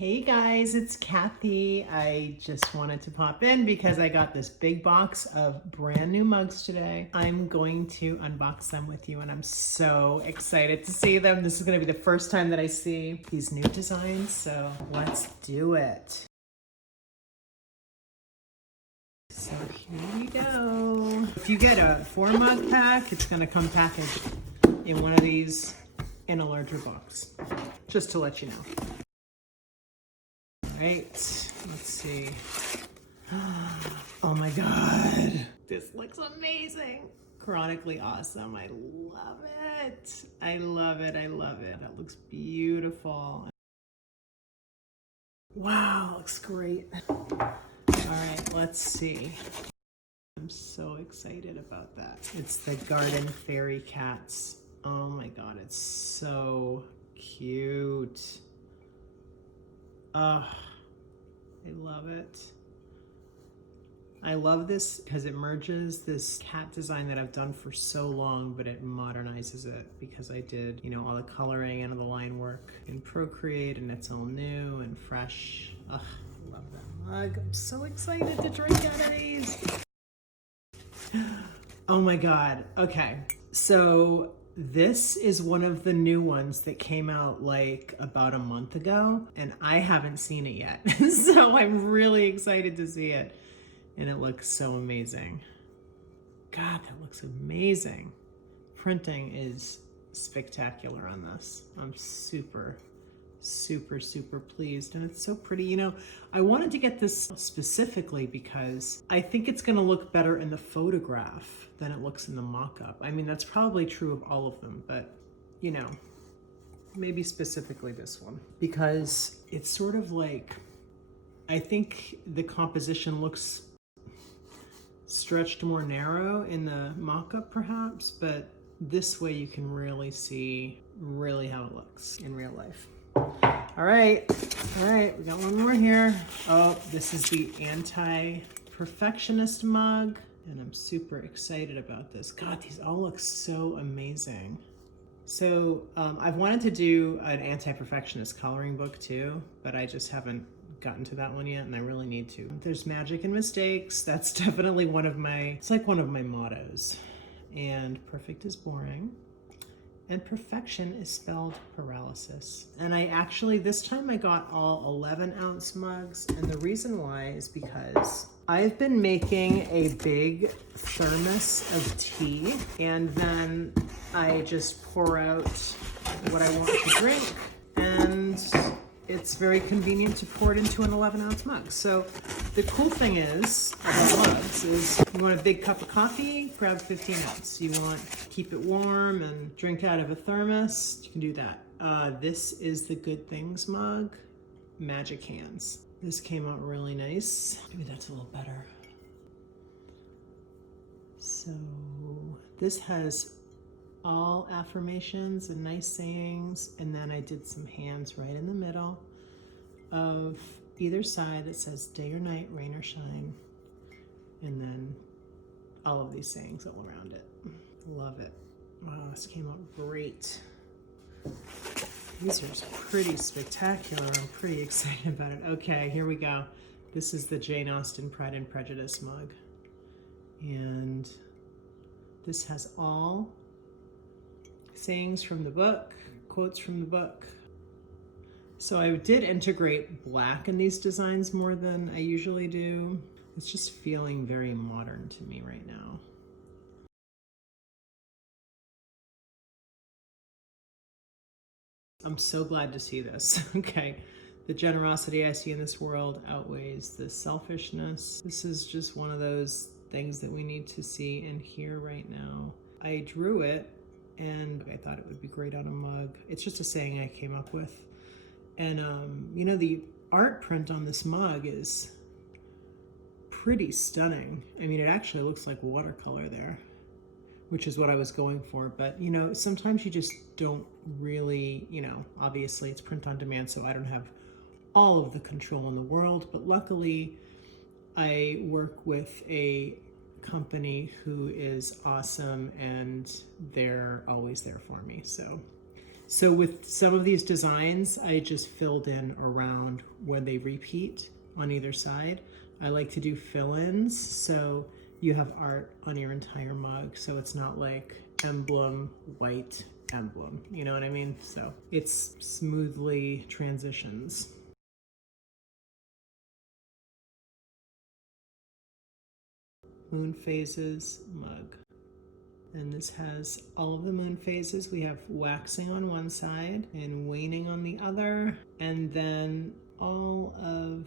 Hey guys, it's Kathy. I just wanted to pop in because I got this big box of brand new mugs today. I'm going to unbox them with you and I'm so excited to see them. This is going to be the first time that I see these new designs, so let's do it. So here we go. If you get a 4-mug pack, it's going to come packaged in one of these in a larger box, just to let you know. Right, let's see. Oh my God, this looks amazing. Chronically Awesome, I love it. I love it, I love it. That looks beautiful. Wow, looks great. All right, let's see. I'm so excited about that. It's the Garden Fairy Cats. Oh my God, it's so cute. I love it. I love this because it merges this cat design that I've done for so long, but it modernizes it because I did, all the coloring and the line work in Procreate, and it's all new and fresh. Ugh, I love that mug. I'm so excited to drink out of these. Oh my God. Okay. So this is one of the new ones that came out like about a month ago, and I haven't seen it yet. So I'm really excited to see it. And it looks so amazing. God, that looks amazing. Printing is spectacular on this. I'm super, super, super pleased. And it's so pretty. I wanted to get this specifically because I think it's gonna look better in the photograph than it looks in the mock-up. I mean, that's probably true of all of them, but maybe specifically this one. Because it's sort of like, I think the composition looks stretched more narrow in the mock-up perhaps, but this way you can really see how it looks in real life. All right, we got one more here. Oh, this is the Anti-Perfectionist mug, and I'm super excited about this. God, these all look so amazing. So I've wanted to do an anti-perfectionist coloring book too, but I just haven't gotten to that one yet, and I really need to. There's magic and mistakes. That's definitely it's like one of my mottos. And perfect is boring. And perfection is spelled paralysis. And I actually, this time I got all 11-ounce mugs, and the reason why is because I've been making a big thermos of tea, and then I just pour out what I want to drink, and it's very convenient to pour it into an 11-ounce mug. So the cool thing is about mugs is you want a big cup of coffee, grab 15 ounce. You want to keep it warm and drink out of a thermos, you can do that. This is the Good Things mug, Magic Hands. This came out really nice. Maybe that's a little better. So this has all affirmations and nice sayings, and then I did some hands right in the middle of either side that says day or night, rain or shine, and then all of these sayings all around it. Love it. Wow, this came out great. These are pretty spectacular. I'm pretty excited about it. Okay, here we go. This is the Jane Austen Pride and Prejudice mug, and this has all sayings from the book, quotes from the book. So I did integrate black in these designs more than I usually do. It's just feeling very modern to me right now. I'm so glad to see this. Okay. The generosity I see in this world outweighs the selfishness. This is just one of those things that we need to see and hear right now. I drew it and I thought it would be great on a mug. It's just a saying I came up with. And the art print on this mug is pretty stunning. I mean, it actually looks like watercolor there, which is what I was going for. But, sometimes you just don't really, obviously it's print on demand, so I don't have all of the control in the world. But luckily, I work with a company who is awesome, and they're always there for me. So with some of these designs, I just filled in around when they repeat on either side. I like to do fill-ins, so you have art on your entire mug, so it's not like emblem, white, emblem, you know what I mean? So it's smoothly transitions. Moon phases mug. And this has all of the moon phases. We have waxing on one side and waning on the other, and then all of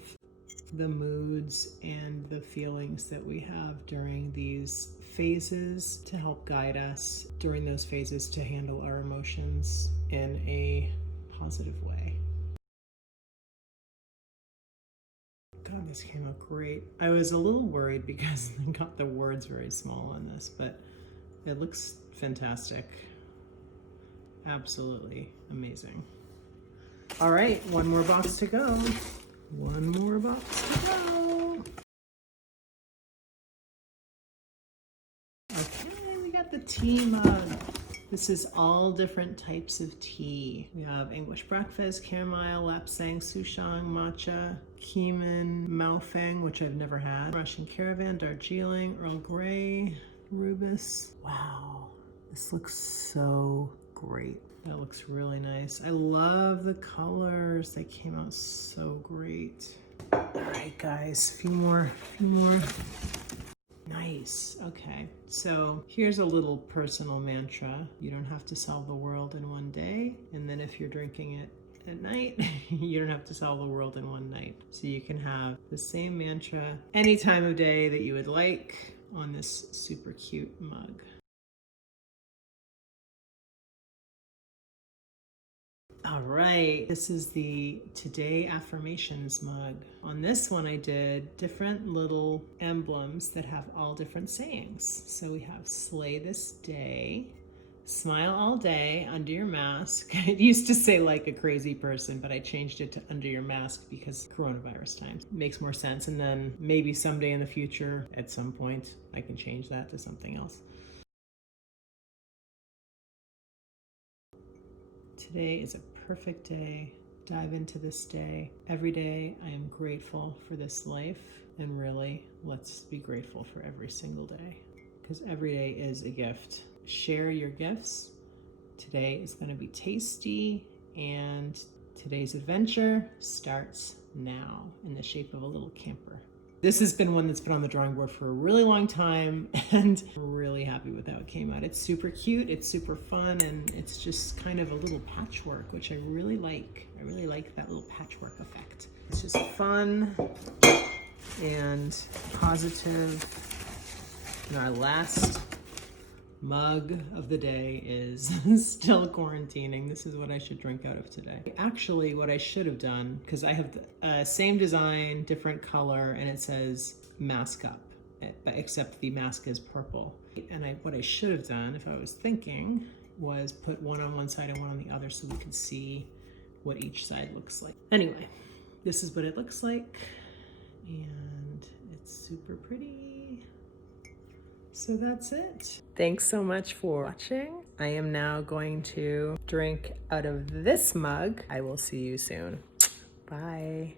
the moods and the feelings that we have during these phases to help guide us during those phases to handle our emotions in a positive way. God, this came out great. I was a little worried because I got the words very small on this, but it looks fantastic. Absolutely amazing. All right, one more box to go. One more box to go. Okay, we got the tea mug. This is all different types of tea. We have English breakfast, chamomile, lapsang, souchong, matcha, Keeman, Maofeng, which I've never had, Russian caravan, Darjeeling, Earl Grey, Rubus. Wow, this looks so great. That looks really nice. I love the colors. They came out so great. All right, guys, a few more. Nice. Okay, so here's a little personal mantra. You don't have to solve the world in one day. And then if you're drinking it at night, you don't have to solve the world in one night. So you can have the same mantra any time of day that you would like on this super cute mug. All right, this is the Today Affirmations mug. On this one, I did different little emblems that have all different sayings. So we have slay this day, smile all day, under your mask. It used to say like a crazy person, but I changed it to under your mask because coronavirus times makes more sense. And then maybe someday in the future, at some point, I can change that to something else. Today is a perfect day. Dive into this day. Every day I am grateful for this life, and really, let's be grateful for every single day because every day is a gift. Share your gifts. Today is going to be tasty, and today's adventure starts now in the shape of a little camper. This has been one that's been on the drawing board for a really long time, and I'm really happy with how it came out. It's super cute, it's super fun, and it's just kind of a little patchwork, which I really like. I really like that little patchwork effect. It's just fun and positive. And our last mug of the day is still quarantining. This is what I should drink out of today. Actually, what I should have done, because I have the same design, different color, and it says mask up, except the mask is purple. And what I should have done, if I was thinking, was put one on one side and one on the other so we could see what each side looks like. Anyway, this is what it looks like, and it's super pretty. So that's it. Thanks so much for watching. I am now going to drink out of this mug. I will see you soon. Bye.